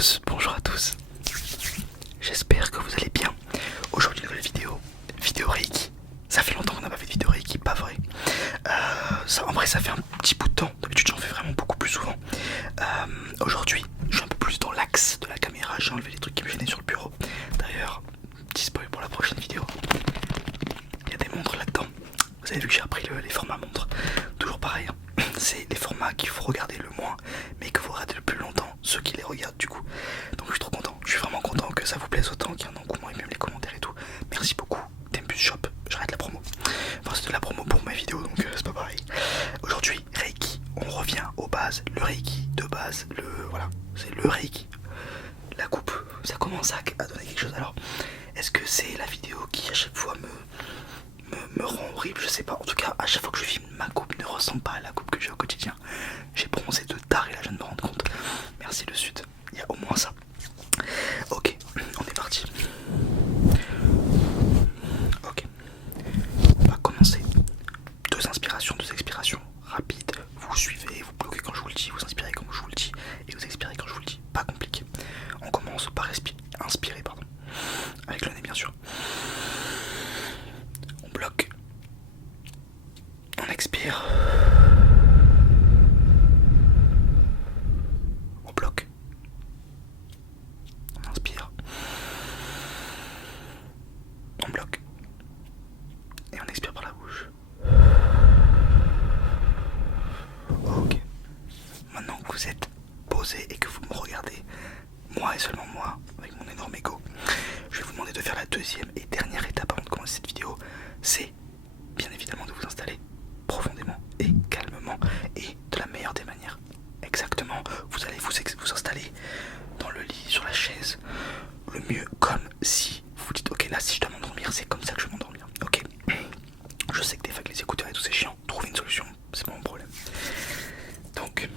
tous, bonjour à tous. J'espère que vous allez bien. Aujourd'hui, nouvelle vidéo Reiki. Ça fait longtemps qu'on n'a pas fait de vidéo Reiki, pas vrai. En vrai, ça fait un petit bout de temps. D'habitude, j'en fais vraiment beaucoup plus souvent. Aujourd'hui, je suis un peu plus dans l'axe de la caméra. J'ai enlevé les trucs qui me gênaient sur le bureau. D'ailleurs, petit spoil pour la prochaine vidéo. Il y a des montres là-dedans. Vous avez vu que j'ai appris les formats montres. Toujours pareil, hein. C'est les formats qu'il faut regarder le moins, mais que vous regardez le plus longtemps, ceux qui les regardent du coup. Donc je suis trop content, je suis vraiment content que ça vous plaise autant, qu'il y ait un engouement et même les commentaires et tout. Merci beaucoup, Tempus Shop, j'arrête la promo. Enfin c'est de la promo pour mes vidéos donc c'est pas pareil. Aujourd'hui, Reiki, on revient aux bases, le Reiki de base, voilà, c'est le Reiki. La coupe, ça commence à donner quelque chose. Alors, est-ce que c'est la vidéo qui à chaque fois me rend horrible? Je sais pas, en tout cas à chaque fois que je filme, ma coupe ne ressemble pas à la coupe que j'ai au quotidien. J'ai bronzé de tard et là je viens de me rendre compte. Merci le sud, il y a au moins ça. Ok, on est parti. Ok, on va commencer. 2 inspirations, 2 expirations rapides. Vous suivez, vous bloquez quand je vous le dis, vous inspirez quand je vous le dis et vous expirez quand je vous le dis. Pas compliqué. On commence par inspirer, pardon. Avec le nez bien sûr. On bloque. On expire. On bloque. On inspire. On bloque. Et on expire par la bouche. Ok. Maintenant que vous êtes posé et que vous me regardez, moi et seulement moi, avec mon énorme ego, je vais vous demander de faire la deuxième et dernière étape avant de commencer cette vidéo. C'est bien évidemment de vous installer profondément et calmement et de la meilleure des manières. Exactement, vous allez vous installer dans le lit, sur la chaise, le mieux comme si vous vous dites ok là si je dois m'endormir c'est comme ça que je vais m'endormir. Ok, je sais que des fois que les écouteurs et tout c'est chiant, trouver une solution c'est pas mon problème. Donc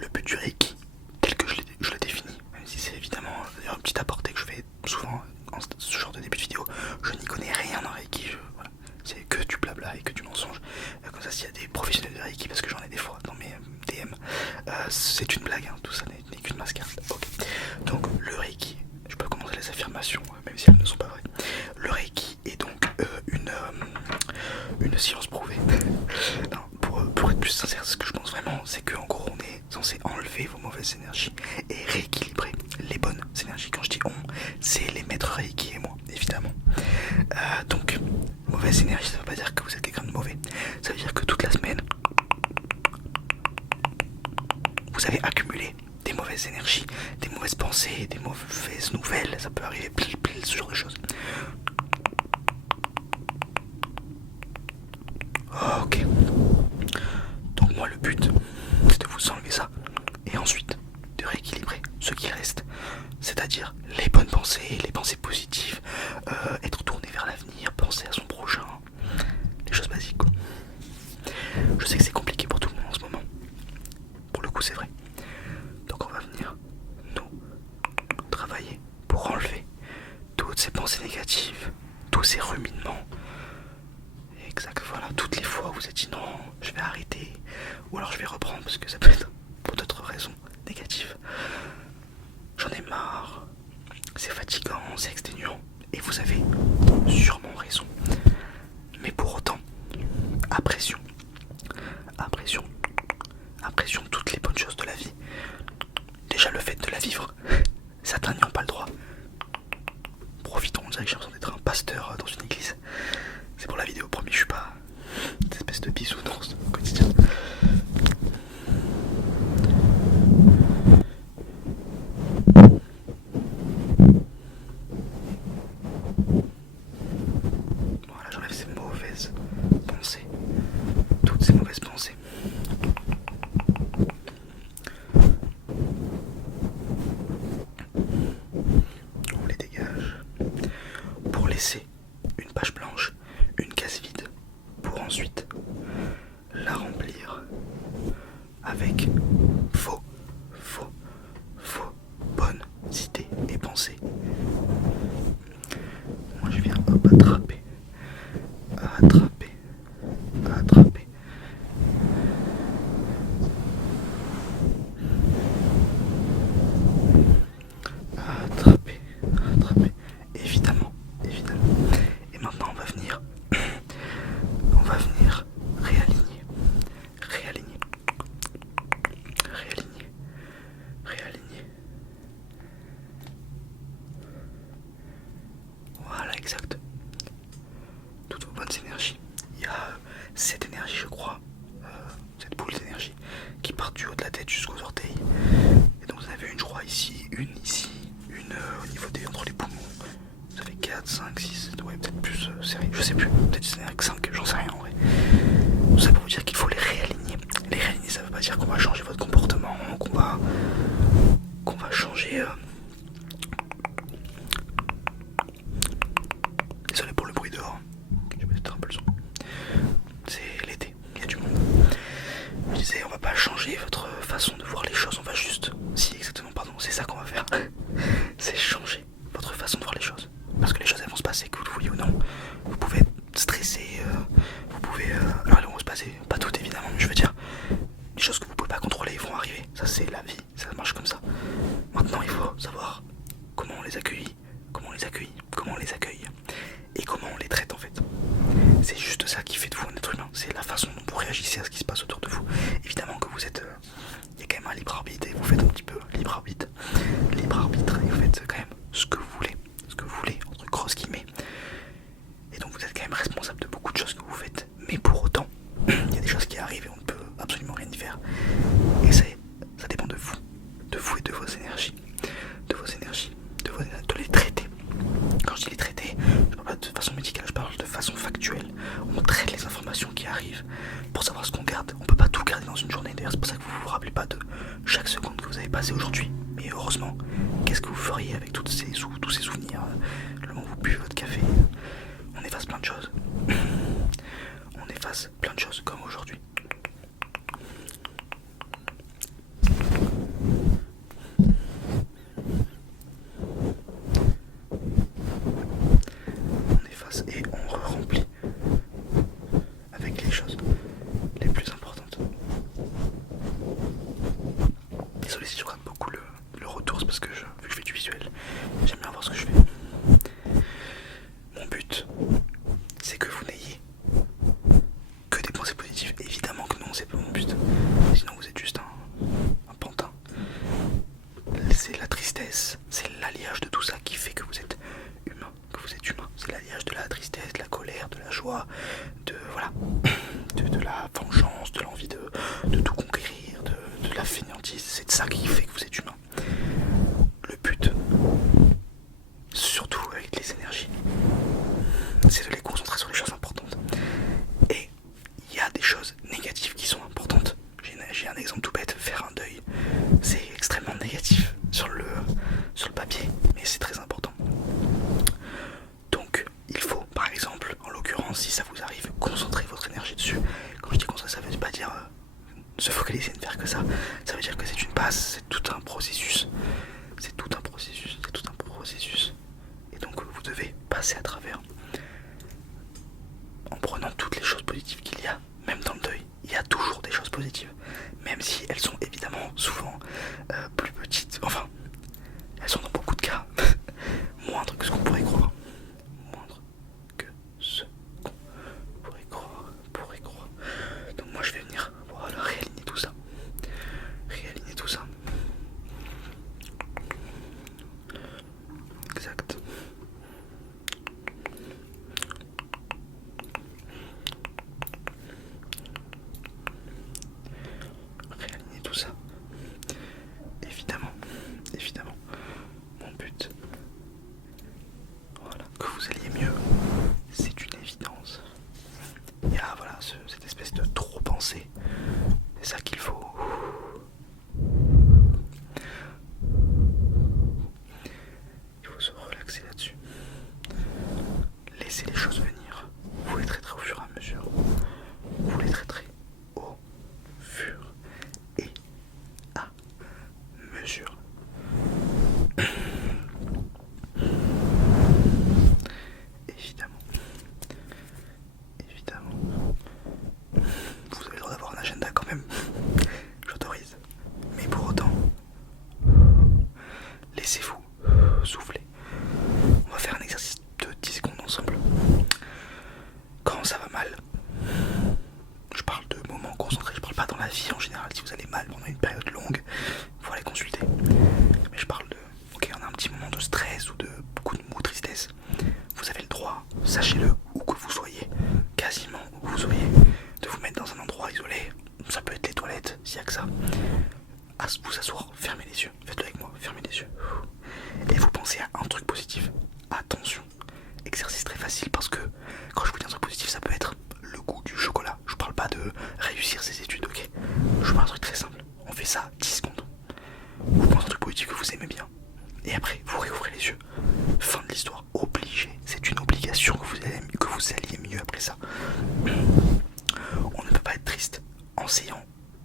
le but du Reiki tel que je le définis, même si c'est évidemment un petit apporté que je fais souvent en ce genre de début de vidéo, je n'y connais rien en Reiki, voilà. C'est que du blabla et que du mensonge. Comme ça s'il y a des professionnels de Reiki, parce que j'en ai des fois dans mes DM, c'est une blague, hein, tout ça n'est qu'une mascarade. Ok. Donc le Reiki, je peux commencer les affirmations, même si elles ne sont pas vraies. Le Reiki est donc une science prouvée. Non, pour être plus sincère, ce que je pense vraiment, c'est qu'en gros on est censé enlever vos mauvaises énergies et rééquilibrer les bonnes énergies. Quand je dis on, c'est les maîtres Reiki et moi, évidemment. Donc, mauvaise énergie, ça veut pas dire que vous êtes quelqu'un de mauvais. Ça veut dire que toute la semaine, vous avez accumulé des mauvaises énergies, des mauvaises pensées, des mauvaises nouvelles. Ça peut arriver, pile, ce genre de choses. Ok. Donc moi, le but, c'est de vous enlever ça. Et ensuite, de rééquilibrer ce qui reste. C'est-à-dire les bonnes pensées, les pensées positives, être tourné vers l'avenir, penser à son prochain, les choses basiques quoi. Je sais que c'est compliqué pour tout le monde en ce moment, pour le coup c'est vrai. Donc on va venir nous travailler pour enlever toutes ces pensées négatives, tous ces ruminements. Exact, voilà, toutes les fois où vous êtes dit non, je vais arrêter, ou alors je vais reprendre parce que ça peut être pour d'autres raisons négatives. J'en ai marre, c'est fatigant, c'est exténuant, et vous avez sûrement raison. Mais pour autant, apprécions toutes les bonnes choses de la vie. Déjà le fait de la vivre, certains n'y ont pas le droit. Profitons, on dirait que j'ai l'impression d'être un pasteur dans une église. C'est pour la vidéo, promis, je suis pas cette espèce de bisounours au quotidien. Voilà, j'enlève ces mauvaises pensées, toutes ces mauvaises pensées. On les dégage pour laisser une page blanche, une case vide, pour ensuite la remplir avec vos bonnes idées et pensées. Moi je viens attraper. d'énergie, je crois, cette boule d'énergie qui part du haut de la tête jusqu'aux orteils. Et donc vous en avez une, je crois, ici, une au niveau des entre les poumons. Vous avez 4, 5, 6, ouais, peut-être plus serré, je sais plus, peut-être c'est avec 5, j'en sais rien en vrai. Tout ça pour vous dire qu'il faut les réaligner. Les réaligner, ça veut pas dire qu'on va changer votre comportement, qu'on va changer. Désolé pour le bruit dehors, je vais mettre un peu le son. C'est l'été, il y a du monde. Je disais, on va pas changer votre façon de voir les choses, on va juste. Si, exactement, pardon, c'est ça qu'on va faire. C'est changer votre façon de voir les choses. Parce que les choses elles vont se passer, que vous le vouliez ou non. Vous pouvez être stressé, vous pouvez. Alors elles vont se passer, pas toutes évidemment, mais je veux dire, les choses que vous pouvez pas contrôler ils vont arriver. Ça c'est la vie, ça marche comme ça. Maintenant il faut savoir comment on les accueille, et comment on les traite en fait. C'est juste ça qui fait de vous un être humain, c'est la façon dont vous réagissez à ce qui se passe autour de vous. Évidemment que vous êtes, il y a quand même un libre arbitre et vous faites un petit peu libre arbitre et vous faites quand même ce que vous voulez, entre grosses guillemets. Et donc vous êtes quand même responsable de beaucoup de choses que vous faites. Mais pour autant, il y a des choses qui arrivent et on ne peut absolument rien y faire. Et ça dépend de vous et de vos énergies, de les traiter. Quand je dis les traiter, je parle pas de façon médicale, je parle de façon factuelle. On traite les informations qui arrivent pour savoir ce qu'on garde. On peut pas tout garder dans une journée. D'ailleurs, c'est pour ça que vous vous rappelez pas de chaque seconde que vous avez passé aujourd'hui. Mais heureusement, qu'est-ce que vous feriez avec tous ces souvenirs, le moment où vous buvez votre café? On efface plein de choses. On efface plein de choses comme aujourd'hui. On efface et on re-remplit avec les choses les plus importantes. Désolé si je rate beaucoup le retour, c'est parce que vu que je fais du visuel, j'aime bien voir ce que je fais. Mon but, c'est que vous n'ayez que des pensées positives. Évidemment que non, c'est pas mon but. Sinon vous êtes juste un pantin. C'est la tristesse, c'est l'alliage de tout ça qui fait que vous êtes humain. C'est l'alliage de la tristesse, de la colère, de la joie, de la vengeance, de l'envie de tout conquérir, de la fainéantise. C'est de ça qui fait que vous êtes humain. Le but, surtout avec les énergies, c'est de les concentrer sur les choses importantes. Et il y a des choses négatives qui sont importantes. J'ai un exemple tout bête, faire un deuil. C'est extrêmement négatif sur le papier, mais c'est très important. Donc il faut, par exemple, en l'occurrence, si ça vous arrive, concentrer votre énergie dessus. Quand je dis concentrer, ça veut pas dire se focaliser et ne faire que ça. Ça veut dire que c'est une passe, c'est tout un processus. Et donc vous devez passer à travers en prenant toutes les choses positives qu'il y a. Même dans le deuil, il y a toujours des choses positives. Même si elles sont évidemment souvent plus petites. Enfin, elles sont dans beaucoup de cas moindres que ce qu'on pourrait croire. Donc moi je vais venir réaligner tout ça. Exact. Réaligner tout ça. Évidemment. Mon but, voilà, que vous alliez mieux, c'est une évidence. Il y a cette espèce de trop pensée. C'est ça qu'il faut. Il faut se relaxer là-dessus. Laissez les choses venir. Vous les traiterez au fur et à mesure. Vous les traiterez au fur et à mesure. Évidemment. Vous avez le droit d'avoir un agenda quand même. J'autorise. Mais pour autant, laissez-vous souffler. On va faire un exercice de 10 secondes ensemble. Quand ça va mal, je parle de moments concentrés, je parle pas dans la vie en général. Si vous allez mal pendant une période longue, il faut aller consulter. Mais je parle de, ok, on a un petit moment de stress ou de beaucoup de mou, tristesse. Vous avez le droit, sachez-le, où que vous soyez, quasiment où que vous soyez, de vous mettre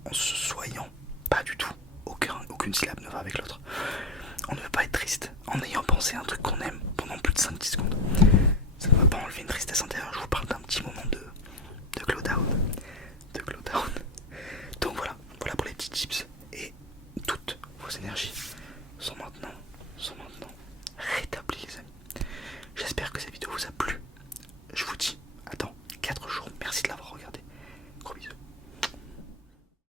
en se soignant, pas du tout. Aucune syllabe ne va avec l'autre. On ne veut pas être triste en ayant pensé un truc qu'on